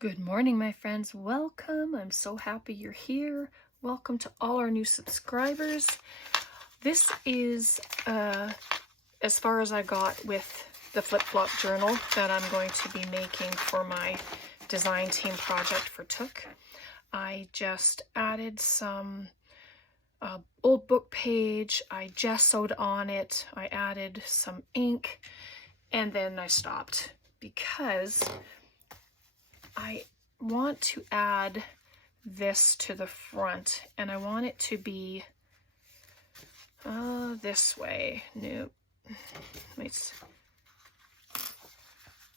Good morning, my friends. Welcome. I'm so happy you're here. Welcome to all our new subscribers. This is as far as I got with the flip-flop journal that I'm going to be making for my design team project for Took. I just added some old book page. I gessoed on it. I added some ink, and then I stopped because I want to add this to the front, and I want it to be this way. Nope.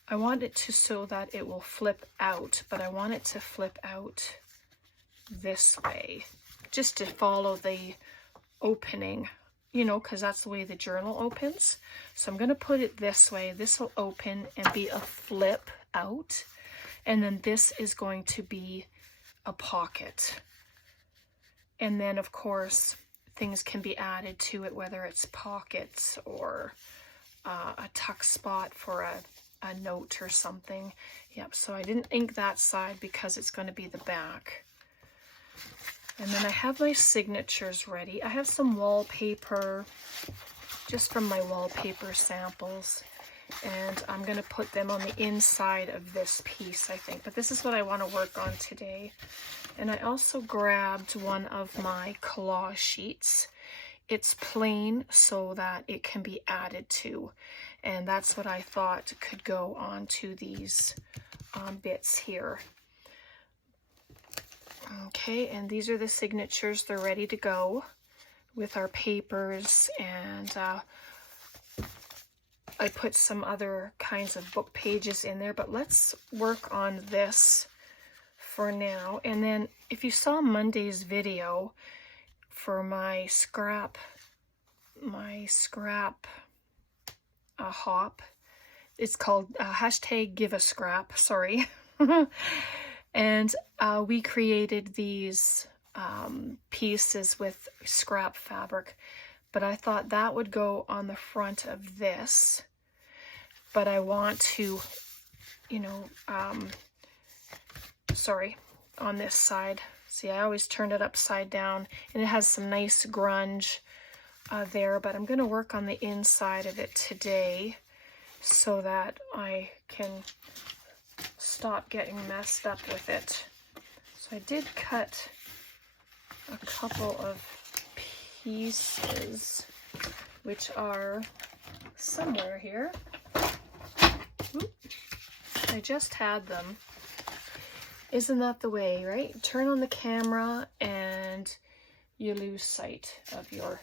I want it to so that it will flip out, but I want it to flip out this way, just to follow the opening, you know, because that's the way the journal opens. So I'm going to put it this way. This will open and be a flip out. And then this is going to be a pocket. And then, of course, things can be added to it, whether it's pockets or a tuck spot for a note or something. Yep, so I didn't ink that side because it's going to be the back. And then I have my signatures ready. I have some wallpaper, just from my wallpaper samples. And I'm going to put them on the inside of this piece, I think. But this is what I want to work on today. And I also grabbed one of my collage sheets. It's plain so that it can be added to. And that's what I thought could go onto these bits here. Okay, and these are the signatures. They're ready to go with our papers, and I put some other kinds of book pages in there, but let's work on this for now. And then if you saw Monday's video for my scrap hop, it's called hashtag give a scrap, sorry. And we created these pieces with scrap fabric. But I thought that would go on the front of this. But I want to, you know, on this side. See, I always turn it upside down, and it has some nice grunge there. But I'm going to work on the inside of it today so that I can stop getting messed up with it. So I did cut a couple of pieces, which are somewhere here. Oop. I just had them. Isn't that the way, right? Turn on the camera and you lose sight of your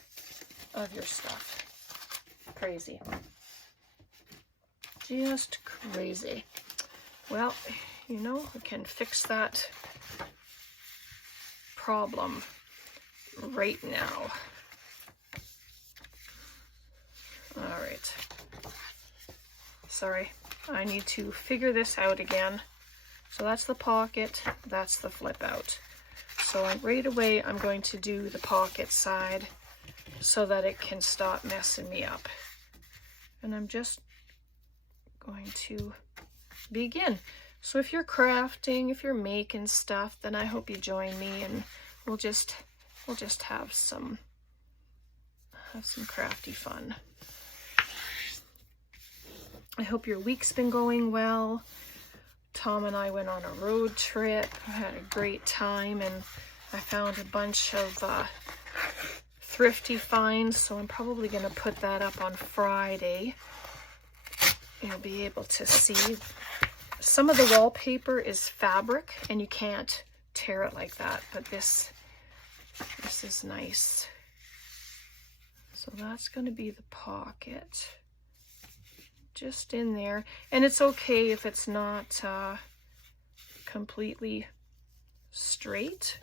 stuff. Crazy. Just crazy. Well, you know, we can fix that problem right now. All right. Sorry, I need to figure this out again. So that's the pocket, that's the flip out. So right away I'm going to do the pocket side so that it can stop messing me up. And I'm just going to begin. So if you're crafting, if you're making stuff, then I hope you join me, and we'll just have some crafty fun. I hope your week's been going well. Tom and I went on a road trip. I had a great time, and I found a bunch of thrifty finds, so I'm probably going to put that up on Friday. You'll be able to see. Some of the wallpaper is fabric, and you can't tear it like that, but this is nice. So that's going to be the pocket. Just in there. And it's okay if it's not completely straight.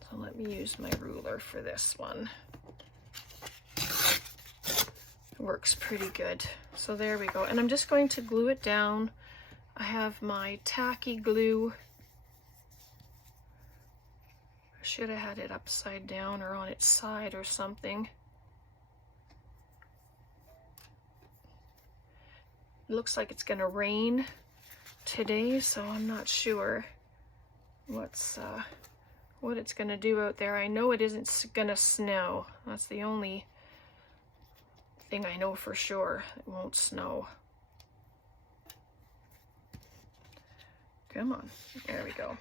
So let me use my ruler for this one. It works pretty good. So there we go. And I'm just going to glue it down. I have my tacky glue. I should have had it upside down or on its side or something. It looks like it's gonna rain today, so I'm not sure what it's gonna do out there. I know it isn't gonna snow. That's the only thing I know for sure. It won't snow. Come on, there we go.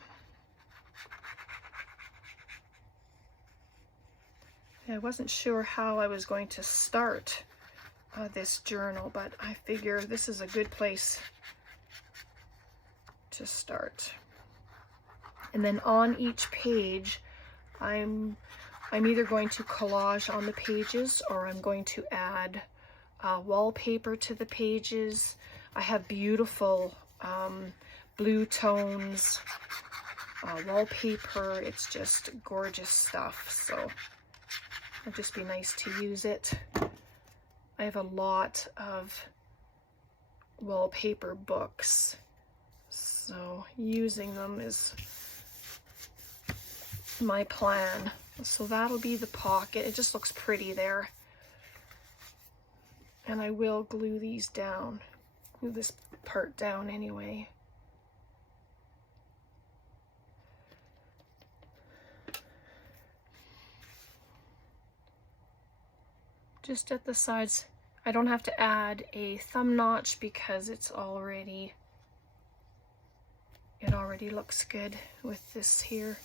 I wasn't sure how I was going to start this journal, but I figure this is a good place to start. And then on each page, I'm either going to collage on the pages, or I'm going to add wallpaper to the pages. I have beautiful blue tones, wallpaper. It's just gorgeous stuff, so it'll just be nice to use it. I have a lot of wallpaper books, so using them is my plan. So that'll be the pocket. It just looks pretty there. And I will glue these down, glue this part down anyway. Just at the sides. I don't have to add a thumb notch because it already looks good with this here.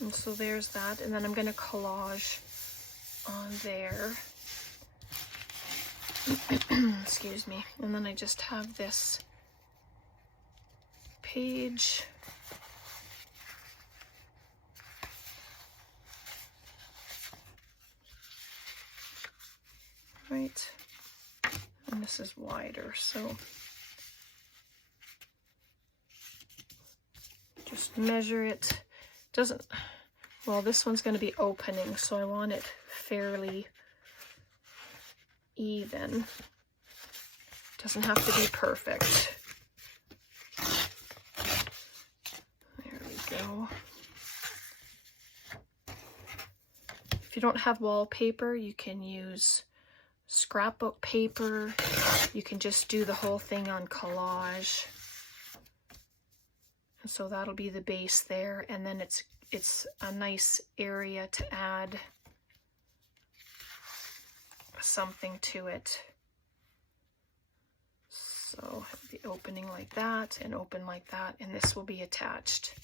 And so there's that, and then I'm going to collage on there. Excuse me. And then I just have this page. Right, and this is wider, so just measure it. Doesn't, well, this one's going to be opening, so I want it fairly even. Doesn't have to be perfect. There we go. If you don't have wallpaper, you can use scrapbook paper. You can just do the whole thing on collage. And so that'll be the base there, and then it's a nice area to add something to it. So the opening like that and open like that, and this will be attached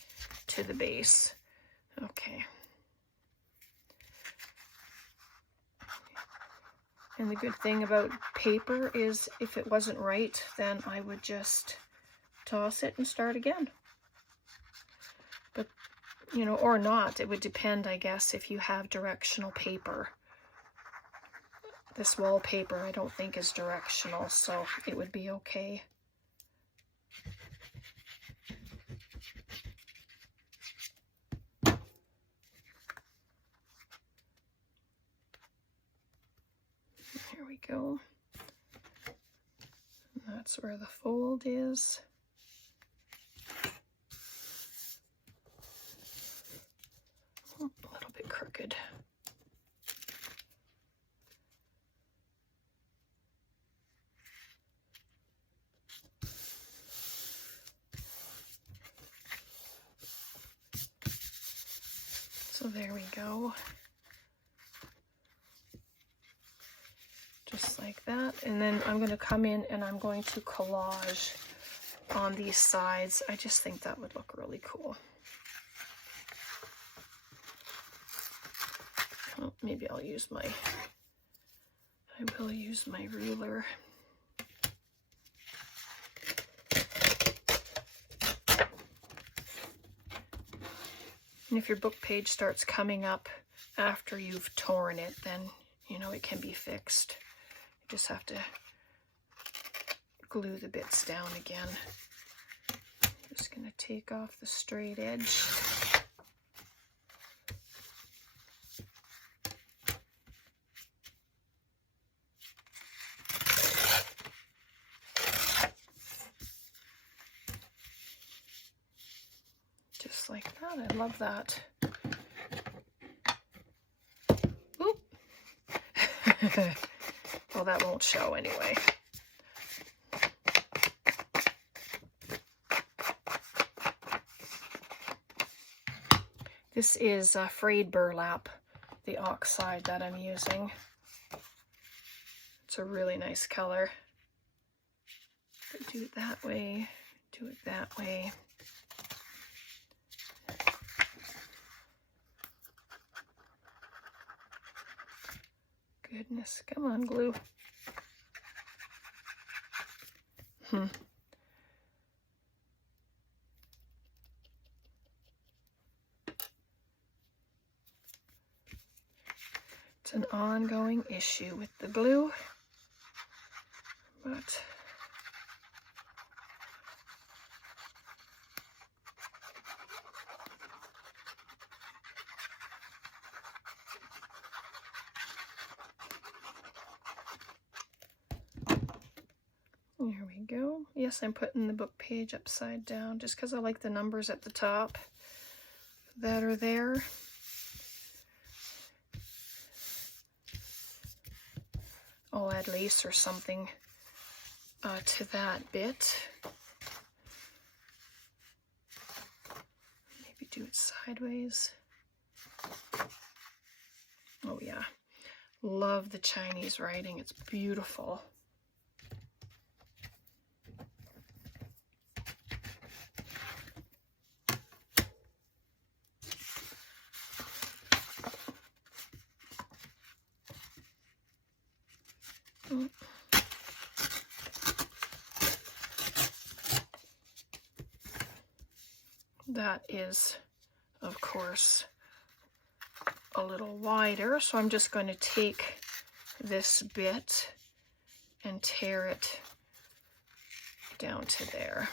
to the base. Okay. And the good thing about paper is if it wasn't right, then I would just toss it and start again. But, you know, or not. It would depend, I guess, if you have directional paper. This wallpaper I don't think is directional, so it would be okay. Here we go. And that's where the fold is. Oh, a little bit crooked. So there we go. Just like that. And then I'm going to come in and I'm going to collage on these sides. I just think that would look really cool. Oh, maybe I will use my ruler. And if your book page starts coming up after you've torn it, then you know it can be fixed. You just have to glue the bits down again. I'm just going to take off the straight edge. Just like that. I love that. Oop. Well, that won't show anyway. This is frayed burlap, the oxide that I'm using. It's a really nice color. Do it that way, do it that way. Goodness, come on, glue. It's an ongoing issue with the glue, but there we go. Yes, I'm putting the book page upside down just because I like the numbers at the top that are there. I'll add lace or something to that bit. Maybe do it sideways. Oh yeah, love the Chinese writing. It's beautiful. That is, of course, a little wider, so I'm just going to take this bit and tear it down to there.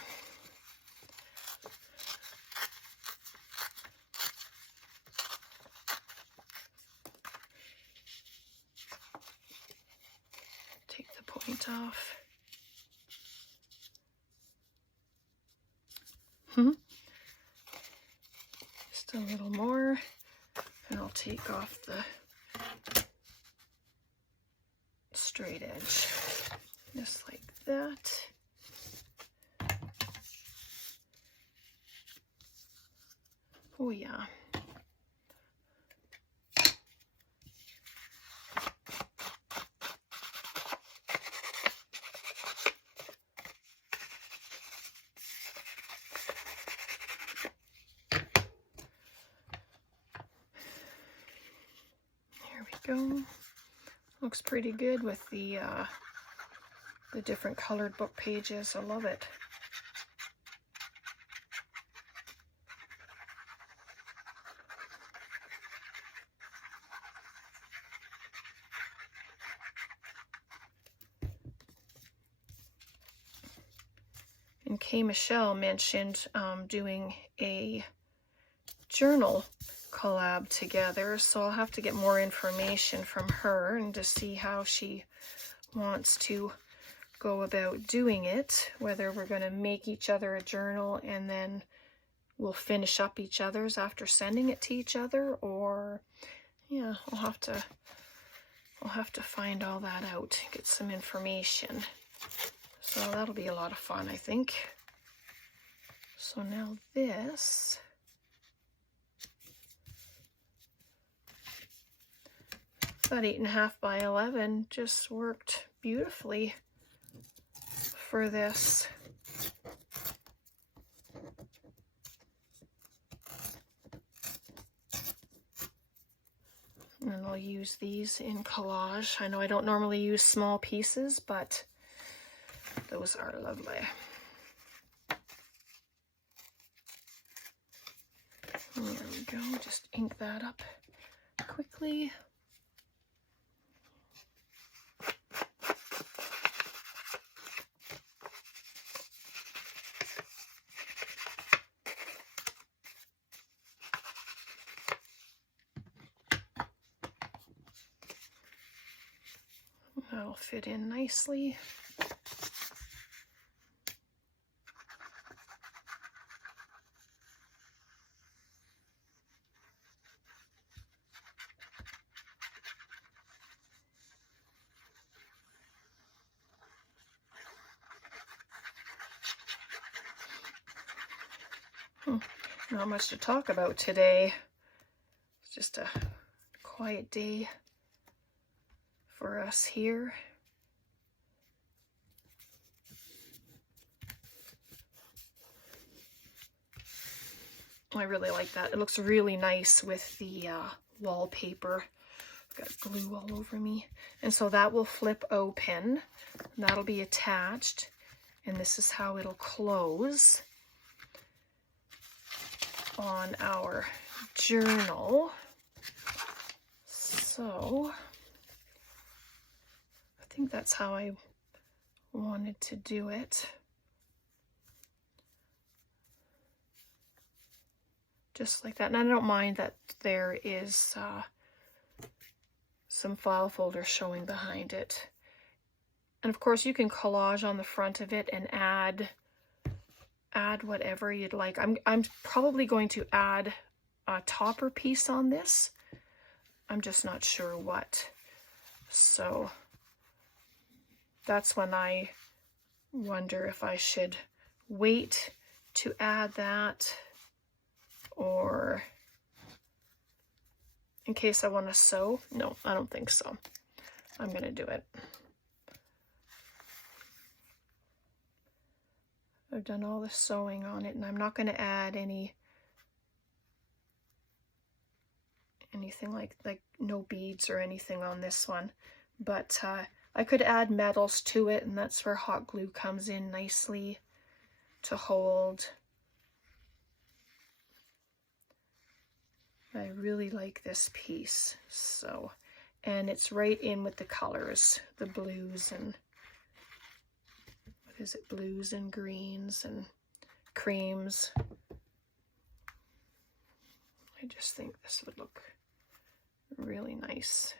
Take the point off. Just a little more, and I'll take off the straight edge, just like that. Oh yeah. Go. Looks pretty good with the different colored book pages. I love it. And Kay Michelle mentioned doing a journal collab together, so I'll have to get more information from her and to see how she wants to go about doing it, whether we're going to make each other a journal and then we'll finish up each other's after sending it to each other, or yeah, I'll have to find all that out, get some information. So that'll be a lot of fun, I think. So now this, that 8.5 by 11 just worked beautifully for this. And I'll use these in collage. I know I don't normally use small pieces, but those are lovely. There we go, just ink that up quickly. That'll fit in nicely. Not much to talk about today. just a quiet day for us here. I really like that. It looks really nice with the wallpaper. I've got glue all over me. And so that will flip open. That'll be attached. And this is how it'll close on our journal. So I think that's how I wanted to do it. Just like that. And I don't mind that there is some file folders showing behind it. And of course you can collage on the front of it and add whatever you'd like. I'm probably going to add a topper piece on this. I'm just not sure what. So that's when I wonder if I should wait to add that, or in case I want to sew. No, I don't think so. I'm going to do it. I've done all the sewing on it, and I'm not going to add anything like no beads or anything on this one. But I could add metals to it, and that's where hot glue comes in nicely to hold. I really like this piece, so, and it's right in with the colors, the blues and, what is it, blues and greens and creams. I just think this would look really nice.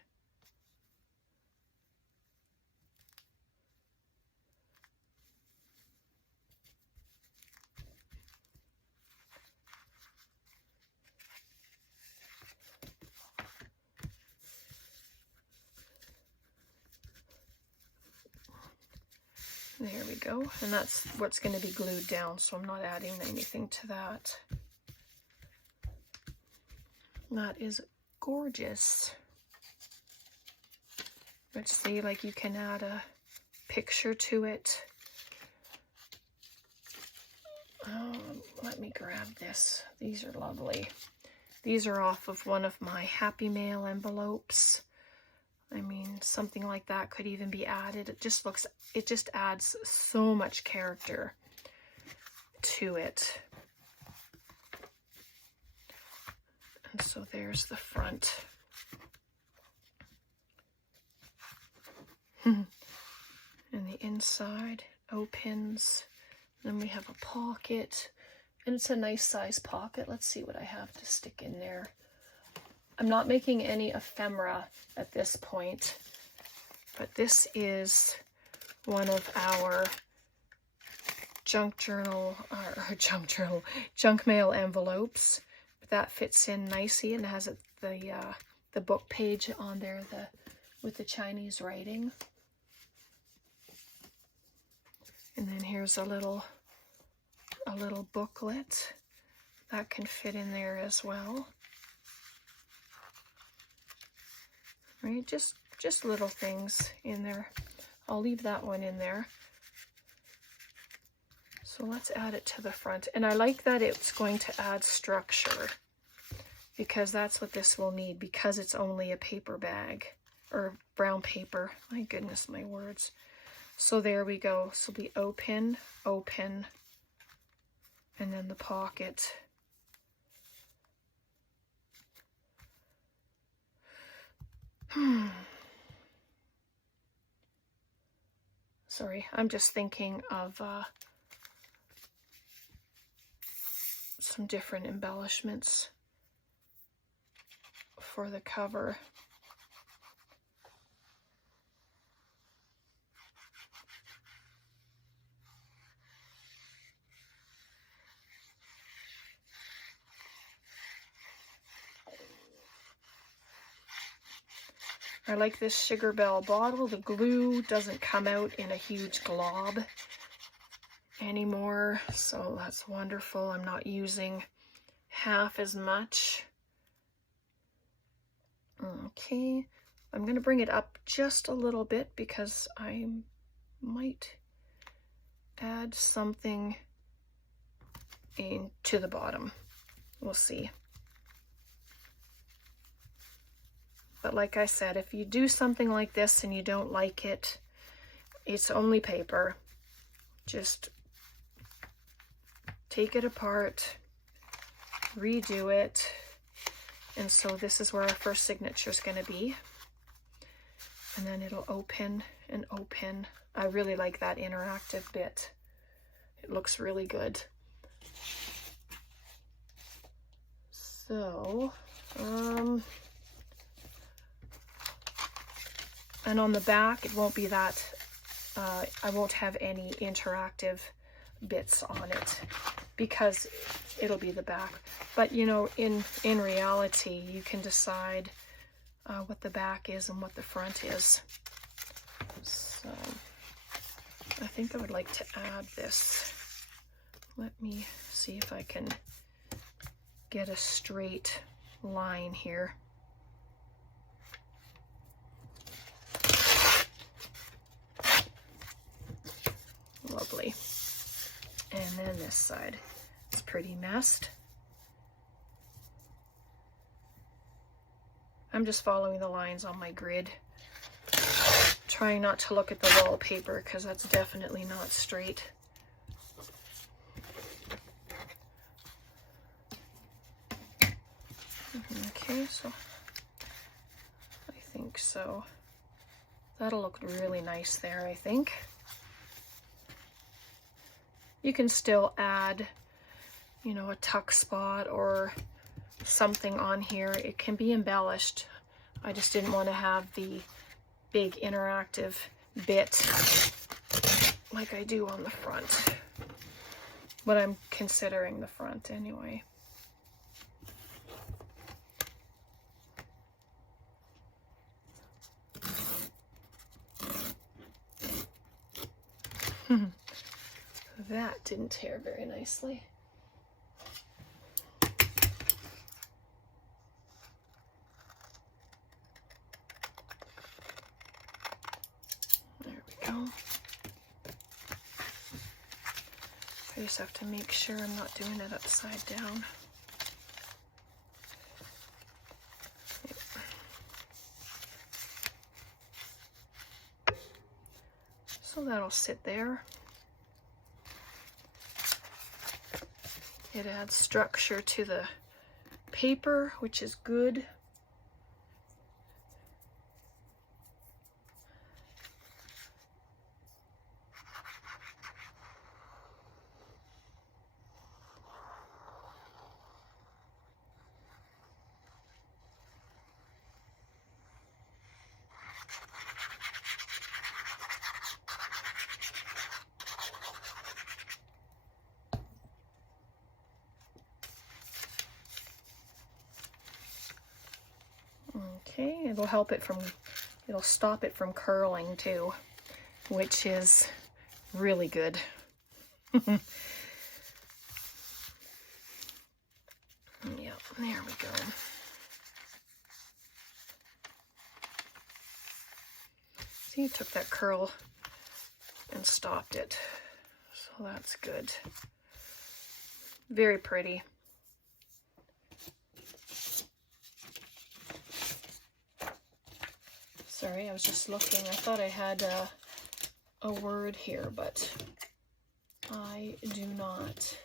There we go, and that's what's going to be glued down, so I'm not adding anything to that. That is gorgeous. Let's see, like you can add a picture to it. Let me grab this. These are lovely. These are off of one of my Happy Mail envelopes. I mean, something like that could even be added. It just adds so much character to it. And so there's the front. And the inside opens. Then we have a pocket. And it's a nice size pocket. Let's see what I have to stick in there. I'm not making any ephemera at this point, but this is one of our junk mail envelopes. That fits in nicely and has the book page on there with the Chinese writing. And then here's a little booklet that can fit in there as well. Right, just little things in there. I'll leave that one in there. So let's add it to the front. And I like that it's going to add structure, because that's what this will need, because it's only a paper bag, or brown paper. My goodness, my words. So there we go. So we open, and then the pocket. Sorry, I'm just thinking of some different embellishments for the cover. I like this Sugar Bell bottle. The glue doesn't come out in a huge glob anymore, so that's wonderful. I'm not using half as much. Okay, I'm going to bring it up just a little bit because I might add something into the bottom. We'll see. But like I said, if you do something like this and you don't like it, it's only paper. Just take it apart, redo it. And so this is where our first signature is going to be. And then it'll open and open. I really like that interactive bit. It looks really good. So, and on the back, it won't be that, I won't have any interactive bits on it because it'll be the back. But you know, in reality, you can decide what the back is and what the front is. So I think I would like to add this. Let me see if I can get a straight line here. Lovely. And then this side is pretty messed. I'm just following the lines on my grid. Trying not to look at the wallpaper because that's definitely not straight. Okay, so I think so. That'll look really nice there, I think. You can still add, you know, a tuck spot or something on here. It can be embellished. I just didn't want to have the big interactive bit like I do on the front. But I'm considering the front anyway. That didn't tear very nicely. There we go. I just have to make sure I'm not doing it upside down. So that'll sit there. It adds structure to the paper, which is good. Okay, it'll help it from, it'll stop it from curling too, which is really good. Yeah, there we go. See, you took that curl and stopped it, so that's good. Very pretty. Sorry, I was just looking. I thought I had a word here, but I do not.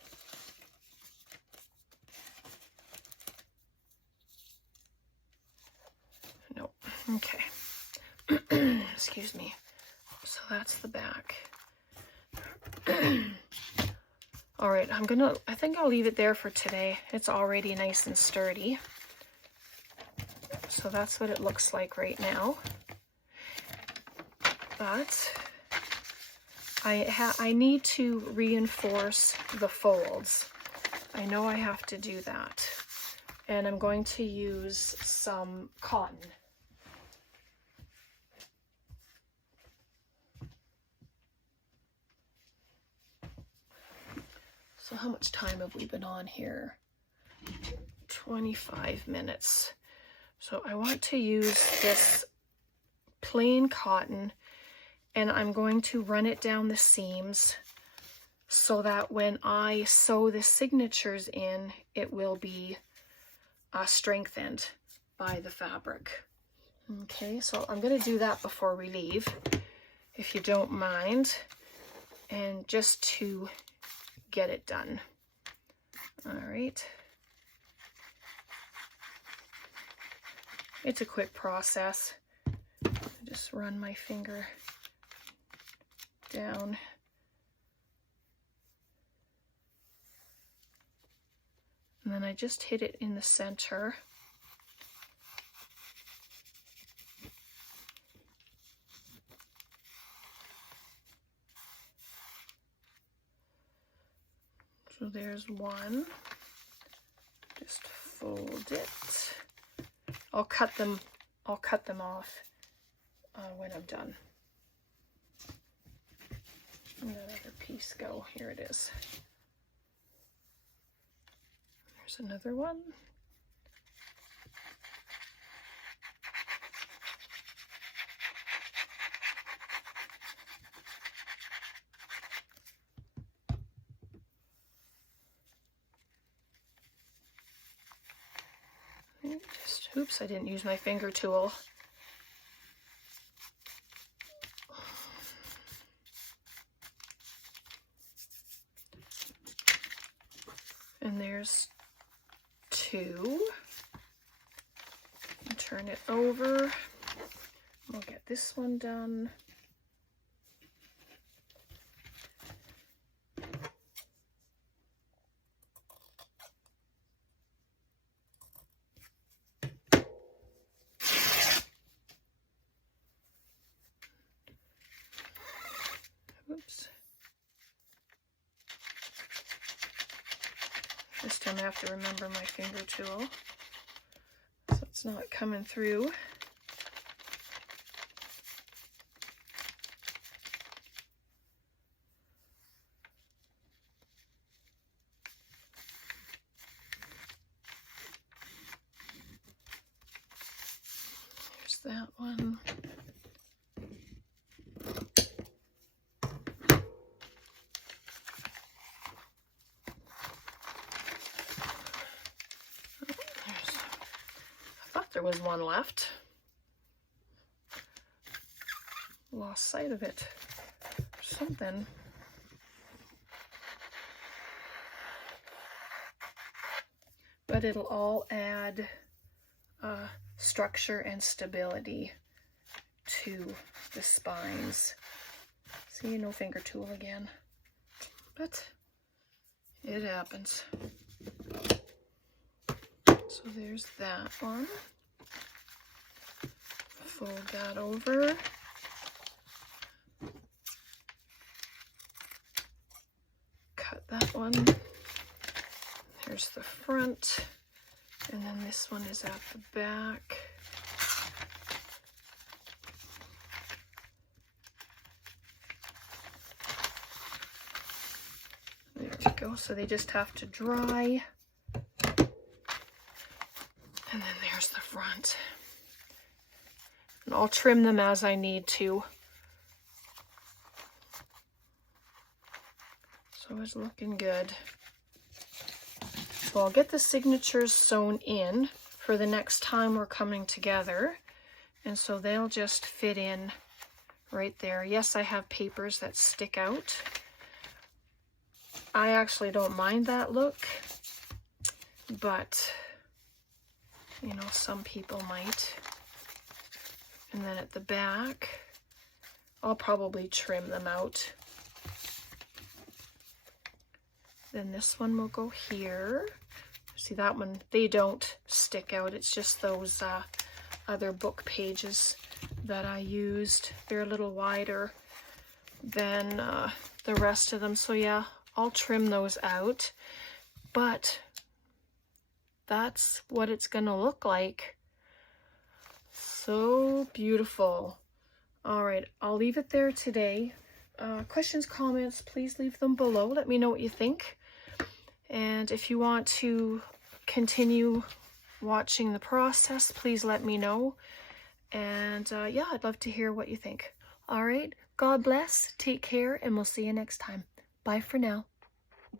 Nope. Okay. Excuse me. So that's the back. All right, I think I'll leave it there for today. It's already nice and sturdy. So that's what it looks like right now. But I need to reinforce the folds. I know I have to do that. And I'm going to use some cotton. So how much time have we been on here? 25 minutes. So I want to use this plain cotton, and I'm going to run it down the seams so that when I sew the signatures in, it will be strengthened by the fabric. Okay, so I'm going to do that before we leave, if you don't mind, and just to get it done. All right. It's a quick process. I just run my finger down. And then I just hit it in the center. So there's one. Just fold it. I'll cut them off when I'm done. Where'd that other piece go? Here it is. There's another one. Just, oops, I didn't use my finger tool. And there's two. And turn it over. We'll get this one done. Oops. This time I have to remember my finger tool, so it's not coming through. There's that one. There was one left. Lost sight of it. Something. But it'll all add structure and stability to the spines. See, no finger tool again. But it happens. So there's that one. Fold that over. Cut that one. There's the front. And then this one is at the back. There we go. So they just have to dry. And then there's the front. And I'll trim them as I need to. So it's looking good. So I'll get the signatures sewn in for the next time we're coming together. And so they'll just fit in right there. Yes, I have papers that stick out. I actually don't mind that look, but you know, some people might. And then at the back, I'll probably trim them out. Then this one will go here. See that one, they don't stick out. It's just those other book pages that I used. They're a little wider than the rest of them. So yeah, I'll trim those out. But that's what it's gonna look like. So beautiful. All right, I'll leave it there today. Questions, comments, please leave them below. Let me know what you think. And if you want to continue watching the process, please let me know. And yeah, I'd love to hear what you think. All right, God bless, take care, and we'll see you next time. Bye for now.